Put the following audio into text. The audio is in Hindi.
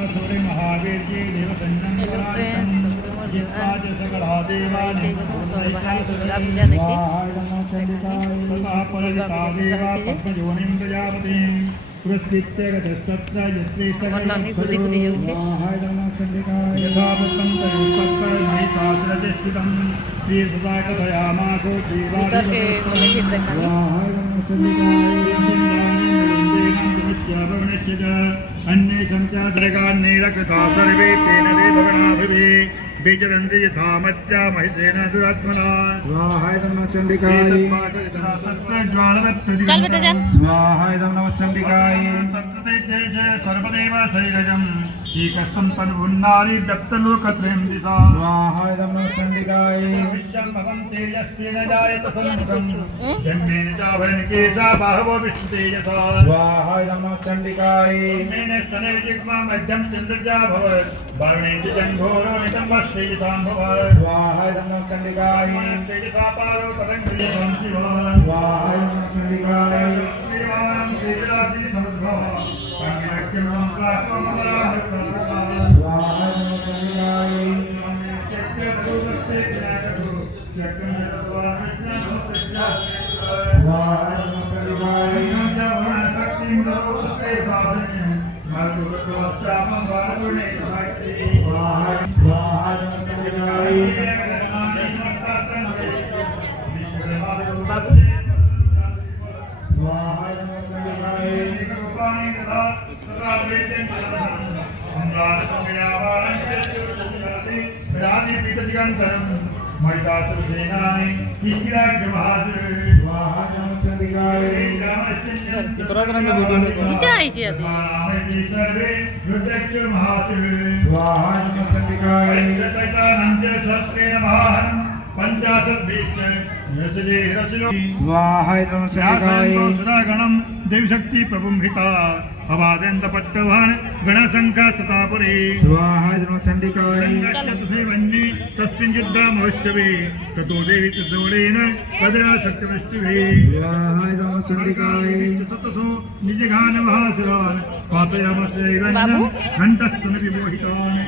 महावीर जी देवदंडन पद्मयोनिं प्रजापतिं पुरस्कृत्य गतस्तत्र यथावृत्तं तयोस्तत्रस्थितं श्रीसुता कथयामासो अन्येषं च दृगान्नीरकृता सर्वे तेन देवगणाभिः विचरन्ति यथा मत्या महिषेण दुरात्मना स्वाहाय नमः चण्डिकाय स्वाहाय नमः चण्डिकाय सर्वदेव शैलजम् एकस्तं तनुभुन्नारी दत्तलोकत्रयं दिशा स्वाहाय नमः चण्डिकाय विश्वं भवं तेजस्तेन जायत सम्मुखं जन्मेन च भयनिकेशा बाहवो विष्णुतेजसा स्वाहाय नमः चण्डिकाय मेन स्तने जिह्वा मध्यं चन्द्रजा भवत् वर्णेन च जङ्घोरो नितम्बस्तेजसां भवत् स्वाहाय नमः चण्डिकाय तेजसा पारो पतङ्गलितं शिवाय स्वाहाय नमः चण्डिकाय देवानां तेजराशि समुद्भवः काम्यक्यं सात्वममराः स्वाहाय नमः चण्डिकाय गणम देवशक्ति प्रबुंभिता अवादंत पट्टवान गणसंख्या सतापुरी स्वाहाय नमः चण्डिकाय तथैवन्ये तस्मिन् युद्धामहोत्सवे ततो देवी तदोलेन कदरा सत्यवष्टिभिः स्वाहाय नमः चण्डिकाय ततसो निजगानमहासुरान् पातयामश्चैवन्यं घण्टस्तनविमोहितान्